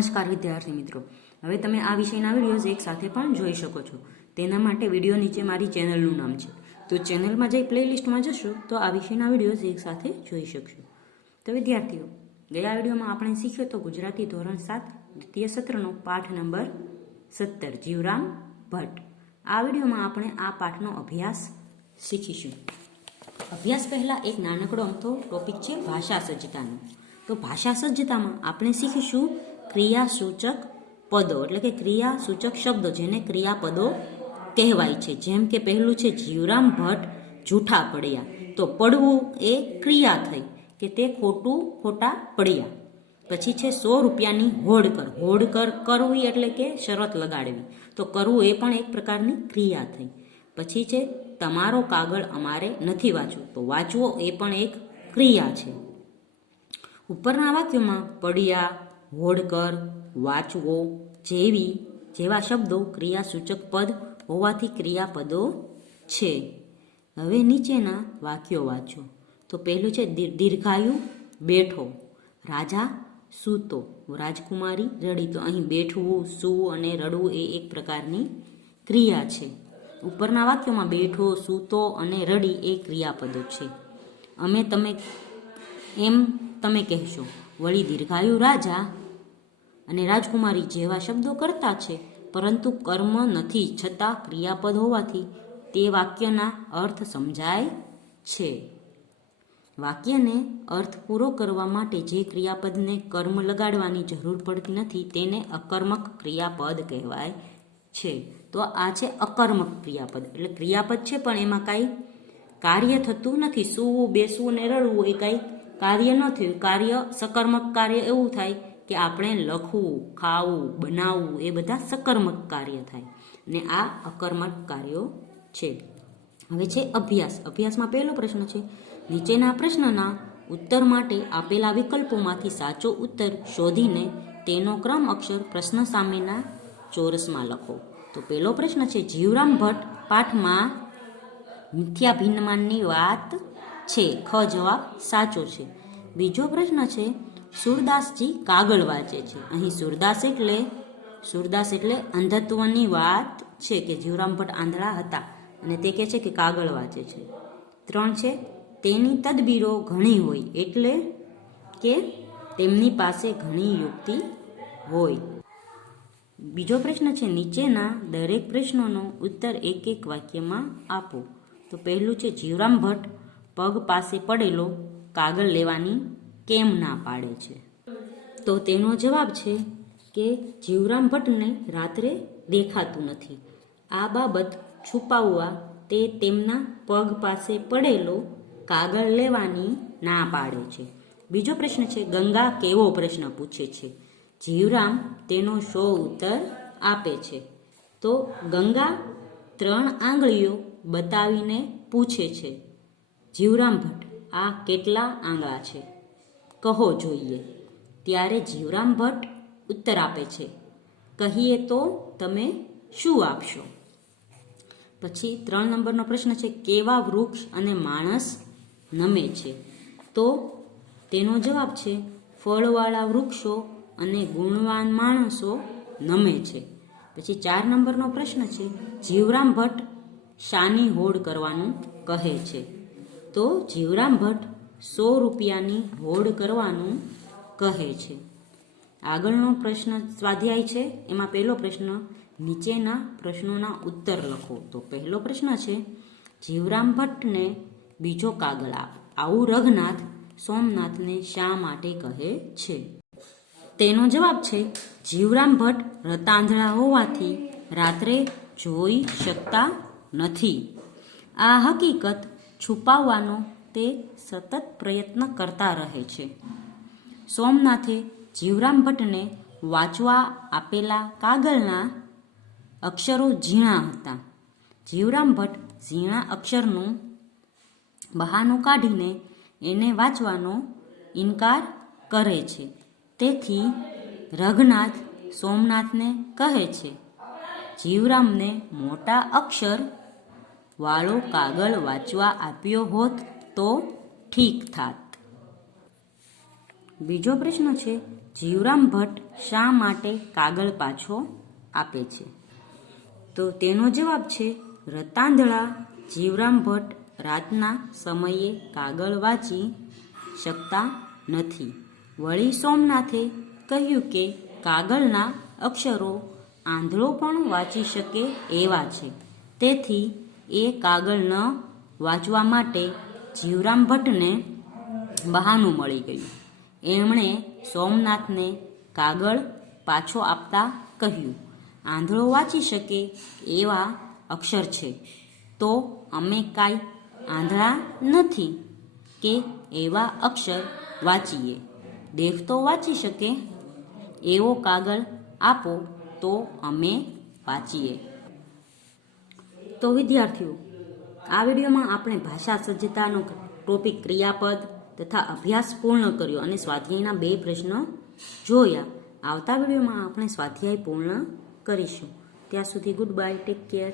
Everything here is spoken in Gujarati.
નમસ્કાર વિદ્યાર્થી મિત્રો, હવે તમે આ વિષયના વિડીયોઝ એક સાથે પણ જોઈ શકો છો. તેના માટે વિડીયો નીચે મારી ચેનલનું નામ છે, તો ચેનલમાં જઈ પ્લેલિસ્ટમાં જશો તો આ વિષયના વિડીયોઝ એક સાથે જોઈ શકશો. તો વિદ્યાર્થીઓ, ગયા વિડીયોમાં આપણે શીખ્યો તો ગુજરાતી ધોરણ 7 દ્વિતીય સત્રનો પાઠ નંબર 17 જીવરામ ભટ્ટ. આ વિડીયોમાં આપણે આ પાઠનો અભ્યાસ શીખીશું. અભ્યાસ પહેલાં એક નાનકડો અમથો ટોપિક છે ભાષા સજ્જતાનો. તો ભાષા સજ્જતામાં આપણે શીખીશું ક્રિયાસૂચક પદો, એટલે કે ક્રિયાસૂચક શબ્દો જેને ક્રિયાપદો કહેવાય છે. જેમ કે પહેલું છે જીવરામ ભટ્ટ જૂઠા પડ્યા. તો પડવું એ ક્રિયા થઈ કે તે ખોટા પડ્યા. પછી છે 100 રૂપિયાની હોડ કર. હોડ કરવી એટલે કે શરત લગાડવી. તો કરવું એ પણ એક પ્રકારની ક્રિયા થઈ. પછી છે તમારો કાગળ અમારે નથી વાંચવું. તો વાંચવો એ પણ એક ક્રિયા છે. ઉપરના વાક્યોમાં પડ્યા, હોડકર, વાંચવો જેવા શબ્દો ક્રિયાસૂચક પદ હોવાથી ક્રિયાપદો છે. હવે નીચેના વાક્યો વાંચો. તો પહેલું છે દીર્ઘાયુ બેઠો, રાજા સૂતો, રાજકુમારી રડી. તો અહીં બેઠવું, સૂવું અને રડવું એ એક પ્રકારની ક્રિયા છે. ઉપરના વાક્યોમાં બેઠો, સૂતો અને રડી એ ક્રિયાપદો છે. તમે કહેશો. વળી દીર્ઘાયુ રાજા અને રાજકુમારી જેવા શબ્દો કરતા છે, પરંતુ કર્મ નથી, છતાં ક્રિયાપદ હોવાથી તે વાક્યના અર્થ સમજાય છે. વાક્યને અર્થ પૂરો કરવા માટે જે ક્રિયાપદને કર્મ લગાડવાની જરૂર પડતી નથી તેને અકર્મક ક્રિયાપદ કહેવાય છે. તો આ છે અકર્મક ક્રિયાપદ, એટલે ક્રિયાપદ છે પણ એમાં કાંઈ કાર્ય થતું નથી. સૂવું, બેસવું ને રડવું એ કાંઈ કાર્ય ન થયું. કાર્ય સકર્મક કાર્ય એવું થાય કે આપણે લખવું, ખાવું, બનાવવું એ બધા સકર્મક કાર્ય થાય, ને આ અકર્મક કાર્યો છે. હવે છે અભ્યાસ. અભ્યાસમાં પહેલો પ્રશ્ન છે નીચેના પ્રશ્નના ઉત્તર માટે આપેલા વિકલ્પોમાંથી સાચો ઉત્તર શોધીને તેનો ક્રમ અક્ષર પ્રશ્ન સામેના ચોરસમાં લખો. તો પહેલો પ્રશ્ન છે જીવરામ ભટ્ટ પાઠમાં મિથ્યાભિમાનની વાત છે. ખ જવાબ સાચો છે. બીજો પ્રશ્ન છે સુરદાસજી કાગળ વાંચે છે. અહીં સુરદાસ એટલે અંધત્વની વાત છે કે જીવરામ ભટ્ટ આંધળા હતા અને તે કહે છે કે કાગળ વાંચે છે. 3 છે તેની તદબીરો ઘણી હોય, એટલે કે તેમની પાસે ઘણી યુક્તિ હોય. બીજો પ્રશ્ન છે નીચેના દરેક પ્રશ્નોનો ઉત્તર એક એક વાક્યમાં આપો. તો પહેલું છે જીવરામ ભટ્ટ પગ પાસે પડેલો કાગળ લેવાની કેમ ના પાડે છે? તો તેનો જવાબ છે કે જીવરામ ભટ્ટને રાત્રે દેખાતું નથી. આ બાબત છુપાવવા તે તેમના પગ પાસે પડેલો કાગળ લેવાની ના પાડે છે. બીજો પ્રશ્ન છે ગંગા કેવો પ્રશ્ન પૂછે છે? જીવરામ તેનો શો ઉત્તર આપે છે. તો ગંગા 3 આંગળીઓ બતાવીને પૂછે છે જીવરામ ભટ્ટ આ કેટલા આંગળા છે? કહો જોઈએ. ત્યારે જીવરામ ભટ્ટ ઉત્તર આપે છે કહીએ તો તમે શું આપશો? પછી 3 નંબરનો પ્રશ્ન છે કેવા વૃક્ષ અને માણસ નમે છે? તો તેનો જવાબ છે ફળવાળા વૃક્ષો અને ગુણવાન માણસો નમે છે. પછી 4 નંબરનો પ્રશ્ન છે જીવરામ ભટ્ટ શાની હોડ કરવાનું કહે છે? તો જીવરામ ભટ્ટ 100 રૂપિયાની હોડ કરવાનું કહે છે. આગળનો પ્રશ્ન સ્વાધ્યાય છે. એમાં પહેલો પ્રશ્ન નીચેના પ્રશ્નોના ઉત્તર લખો. તો પહેલો પ્રશ્ન છે જીવરામ ભટ્ટને બીજો કાગળ આપ. આવું રઘનાથ સોમનાથને શા માટે કહે છે? તેનો જવાબ છે જીવરામ ભટ્ટ રતાંધળા હોવાથી રાત્રે જોઈ શકતા નથી. આ હકીકત છુપાવવાનો તે સતત પ્રયત્ન કરતા રહે છે. સોમનાથે જીવરામ ભટ્ટને વાંચવા આપેલા કાગળના અક્ષરો ઝીણા હતા. જીવરામ ભટ્ટ ઝીણા અક્ષરનું બહાનું કાઢીને એને વાંચવાનો ઇનકાર કરે છે. તેથી રઘનાથ સોમનાથને કહે છે જીવરામને મોટા અક્ષર વાળો કાગળ વાંચવા આપ્યો હોત તો ઠીક થાત. બીજો પ્રશ્ન છે જીવરામ ભટ્ટ શા માટે કાગળ પાછો આપે છે? તો તેનો જવાબ છે રતાંધળા જીવરામ ભટ્ટ રાતના સમયે કાગળ વાંચી શકતા નથી. વળી સોમનાથે કહ્યું કે કાગળના અક્ષરો આંધળો પણ વાંચી શકે એવા છે. તેથી એ કાગળ ન વાંચવા માટે જીવરામ ભટ્ટને બહાનું મળી ગયું. એમણે સોમનાથને કાગળ પાછો આપતા કહ્યું, આંધળો વાંચી શકે એવા અક્ષર છે તો અમે કાંઈ આંધળા નથી કે એવા અક્ષર વાંચીએ. દેખતો વાંચી શકે એવો કાગળ આપો તો અમે વાંચીએ. તો વિદ્યાર્થીઓ, આ વિડીયોમાં આપણે ભાષા સજ્જતાનો ટોપિક ક્રિયાપદ તથા અભ્યાસ પૂર્ણ કર્યો અને સ્વાધ્યાયના 2 પ્રશ્નો જોયા. આવતા વિડીયોમાં આપણે સ્વાધ્યાય પૂર્ણ કરીશું. ત્યાં સુધી ગુડ બાય, ટેક કેર.